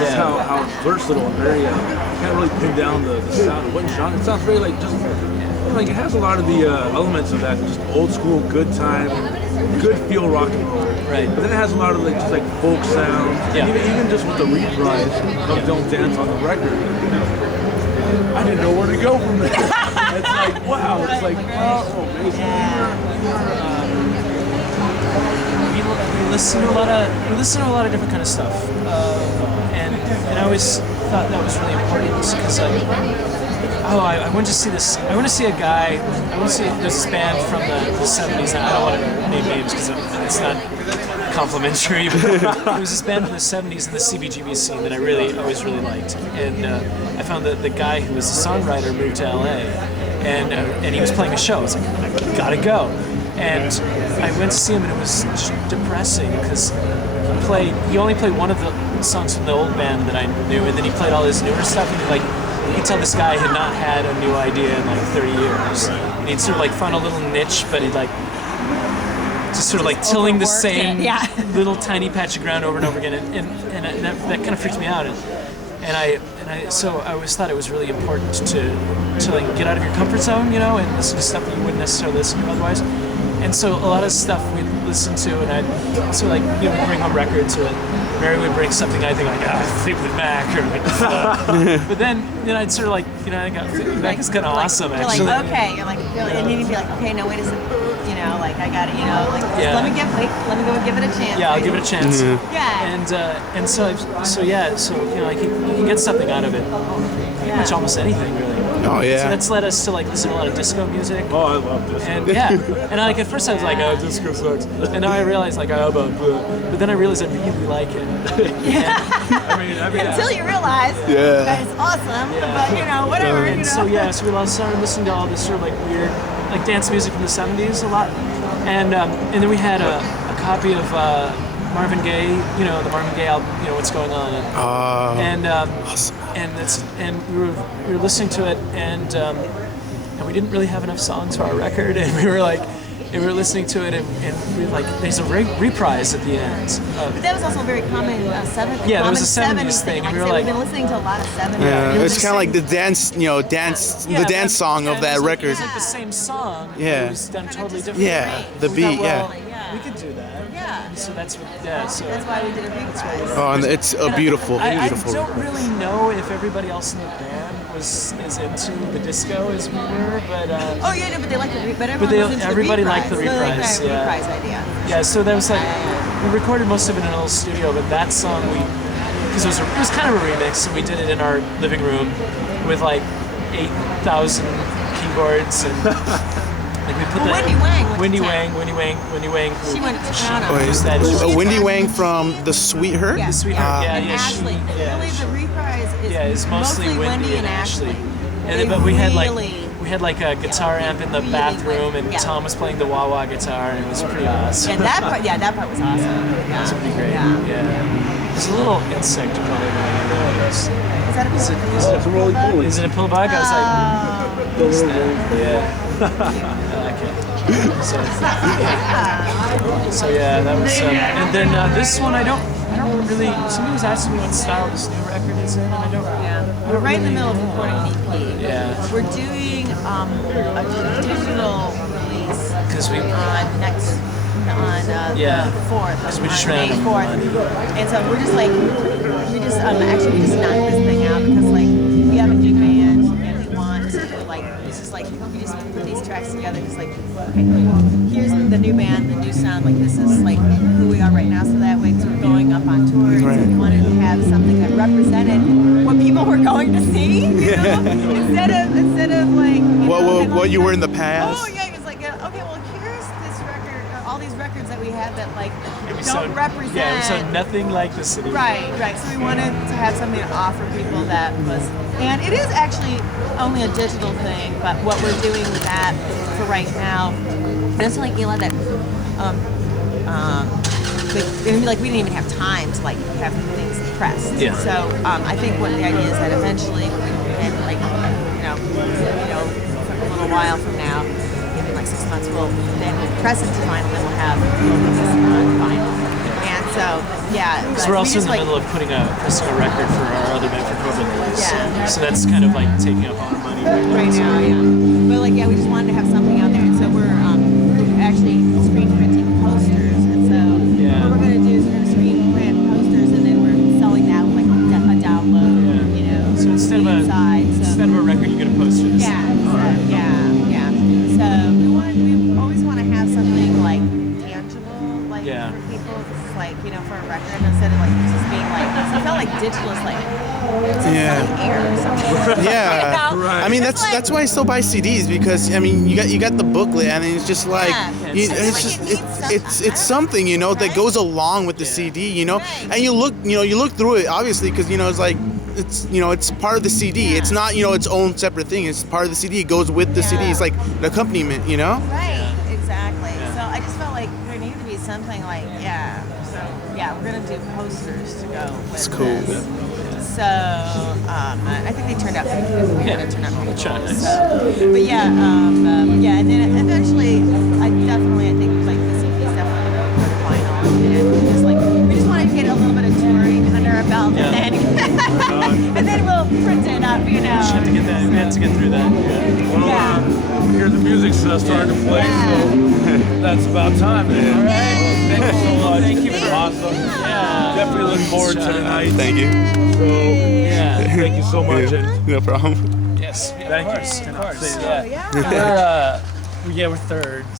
just how versatile and very, can't really pin down the sound of what genre. It sounds very like just, like it has a lot of the elements of that just old school, good time, good feel rock and roll. Right. But then it has a lot of like just like folk sounds. Yeah. Even just with the reprise of Don't Dance on the record. I didn't know where to go from there. It's like, wow, it's like, oh, amazing. We listen to a lot of different kind of stuff, and I always thought that was really important because I went to see this. I went to see a guy. I went to see this band from the 70s. I don't want to name names because it's not complimentary. But it was this band from the 70s in the CBGB scene that I always really liked. And I found that the guy who was a songwriter moved to LA, and he was playing a show. I was like, I gotta go. And I went to see him, and it was depressing because he only played one of the songs from the old band that I knew, and then he played all his newer stuff. And you could tell this guy had not had a new idea in like 30 years. And he'd sort of like found a little niche, but he'd like just sort of like tilling the same little tiny patch of ground over and over again, and that kind of freaked me out. So I always thought it was really important to like get out of your comfort zone, and listen to stuff that you wouldn't necessarily listen to otherwise. And so a lot of stuff we'd listen to, and I'd sort of like, we'd bring home records, or Mary would bring something I think like, Fleetwood Mac, or like, but then I'd sort of like, I got Fleetwood Mac is kind of awesome, you're actually. Like, okay, you're like, and then you'd be like, okay, no, wait a second, like I got it, like, let me go give it a chance. Yeah, I'll give it a chance. Mm-hmm. Yeah. And so like you can get something out of it, pretty much almost anything really. Oh yeah. So that's led us to like listen to a lot of disco music. Oh, I love disco. And and like at first I was like, oh, disco sucks, and now I realized like, but then I realized I really like it. I mean, until you realize that it's awesome, but whatever. And so we started listening to all this sort of like weird, like dance music from the 70s a lot, and then we had a copy of Marvin Gaye, the Marvin Gaye album, What's Going On, awesome. and we were listening to it, and we didn't really have enough songs for our record, and we were listening to it, and we were like, there's a reprise at the end. But that was also very common 70s. Yeah, there was a 70s thing, and we were like, we've been listening to a lot of 70s. Yeah, it's kind of like the dance, the dance song of that record. It was like the same song. Yeah. It was done totally different. Yeah, the beat. We could do that. Yeah. So that's what. So that's why we did a reprise. Oh, and it's a beautiful, beautiful. I don't really know if everybody else in the band is into the disco as we were, but. But they like the everybody liked the reprise. So reprise idea. Yeah, so that was like we recorded most of it in an old studio, but that song because it was kind of a remix, and we did it in our living room with like 8,000 keyboards and. Like we put Wendy Wang. She went to town. Wendy Wang from The Sweetheart? Yeah. The Sweetheart, and Ashley. Really, the reprise is mostly Wendy and Ashley. But we had like a guitar amp in the bathroom, and Tom was playing the wah-wah guitar, and it was pretty awesome. That part was awesome. It was pretty great. Yeah. There's a little insect crawling around. Is that a pillbug? Is it a pillbug? I was like, yeah. I like it. So that was. And then this one, I don't really. Somebody was asking me what style this new record is in, and I don't. We're right in the middle of recording an EP. Yeah. We're doing a digital release. Because we next on the 4th. Because we just ran May 4th. And so we just actually we just knocked this thing out because like we have a new band and we want to like this is like we just put these tracks together just like okay, here's the new band, the new sound, like this is like who we are right now, so that way because we're going up on tour, and so we wanted to have something that represented what people were going to see, instead of like what you were in the past. Oh yeah, it was like okay, well here's this record, all these records that we have that like don't represent. Yeah, so nothing like the city. Right. So we wanted to have something to offer people that was, and it is actually only a digital thing, but what we're doing with that for right now, and it's like Eli that, we didn't even have time to like have things pressed. Yeah. So I think what the idea is that eventually, and like for a little while from now, maybe like 6 months, we'll then press it to vinyl, then we'll have this on vinyl. And So yeah. Because but we're we also in just, the like, middle of posting a record for our other band for COVID release. Yeah. So that's kind of like taking up all our money right now, yeah. But like, yeah, we just wanted to have something out there, and so we're actually screen printing posters, and so Yeah. what we're gonna do is we're gonna screen print posters, and then we're selling that with like a download, Yeah. you know. So instead of inside, a record, you get a poster. yeah, yeah. So we always want to have something like tangible, like Yeah. for people, it's like, you know, for a record, instead of like just being like, it felt like digital is like, it's like selling air or something. Yeah. You know? Right. I mean, It's like- that's why I still buy CDs, because I mean, you got the booklet, and it's just like Yeah. you, It's it's like just it needs it's something, you know, that Right? goes along with the CD, you know. Right. And you look through it, obviously, because, you know, it's like it's part of the CD. Yeah. It's not, you know, its own separate thing. It's part of the CD. It goes with the CD. Yeah. It's like an accompaniment, you know. Right, exactly. So I just felt like there needed to be something like, so we're gonna do posters to go with It's cool. this. So I think they turned out pretty good. We're gonna turn out pretty Try cool. nice. So, but and then eventually, I think like the CD is definitely gonna go to vinyl, and we just wanted to get a little bit of touring under our belt, Yeah. and then we'll print it up, you know. Just have to get that. We had to get through that. Yeah. Well, Yeah. hear the music starting to play, so that's about time. Then. All right. Well, thank you so much. Thank you. It's been awesome. Yeah. Definitely look forward to tonight. Thank you. So Yeah. thank you so much. Yeah, And no problem. Yes. Thank you. Of course. Say Yeah. that. We're third.